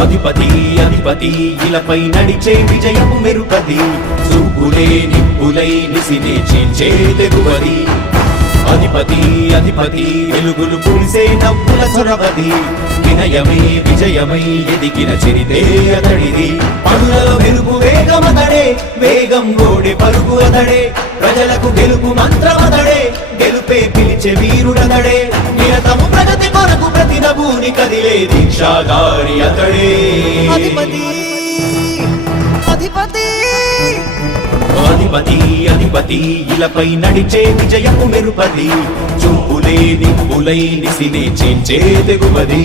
అధిపతి అధిపతి ఇలపై నడిచే విజయము మెరుపది చూపులే నిప్పులై నిసినే చీల్చే తెగువది. అధిపతి అధిపతి వెలుగులు పులిసే నవ్వుల చొరవది. వినయమే విజయమై ఎదిగిన చరితే అతడిది. పనులలో మెరుపు వేగమతడే వేగం గోడే పలుకు అతడే. ప్రజలకు గెలుపు మంత్రమతడే గెలుపే పిలిచే వీరుడతడే నిరతము ప్రగతి కొరకు ప్రతి నభూని కదిలే దీక్షాగారి అతడే. అధిపతి అధిపతి. అధిపతి అధిపతి ఇలపై నడిచే విజయము మెరుపది చూపులే నిప్పులై నిసినే చీల్చే తెగువది.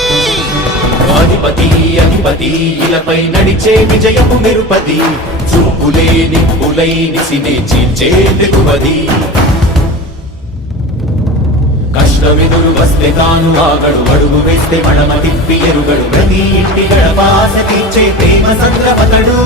అధిపతి అధిపతి ఇలపై నడిచే విజయము నిరుపది. చూపులే నిప్పులై నిసినే చీల్చే తెగువది కష్టమెదురు వస్తే తాను ఆగడు అడుగు వేస్తే మడమ తిప్పి ఎరుగడు. ప్రతి ఇంటి గడపాస తీర్చే ప్రేమ సంద్రపతడు.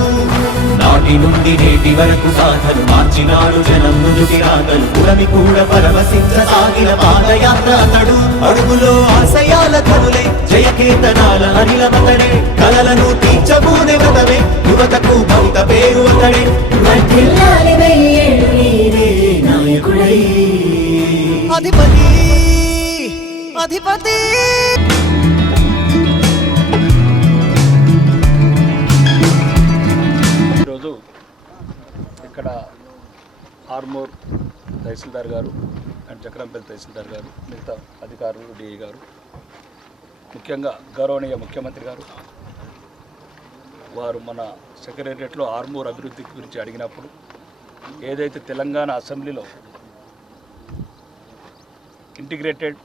నాటి నుండి నేటి వరకు సాధను మార్చినాడు జనం ముందుకి రాగలు పురమి కూడా పరవశించ సాగిన పాదయాత్ర అతడు. అడుగులో ఆశయ ఆశయాల కనులే జయకేతనాల అనిలమతడే కలలను తీర్చబూనే వ్రతమే యువతకు భవిత పేరు అతడే. అధిపతి అధిపతి. ఈరోజు ఇక్కడ ఆర్మూర్ తహసీల్దార్ గారు అండ్ చక్రంపల్లి తహసీల్దార్ గారు మిగతా అధికారులు డిఈ గారు ముఖ్యంగా గౌరవనీయ ముఖ్యమంత్రి గారు వారు మన సెక్రటరియట్లో ఆర్మూర్ అభివృద్ధి గురించి అడిగినప్పుడు ఏదైతే తెలంగాణ అసెంబ్లీలో ఇంటిగ్రేటెడ్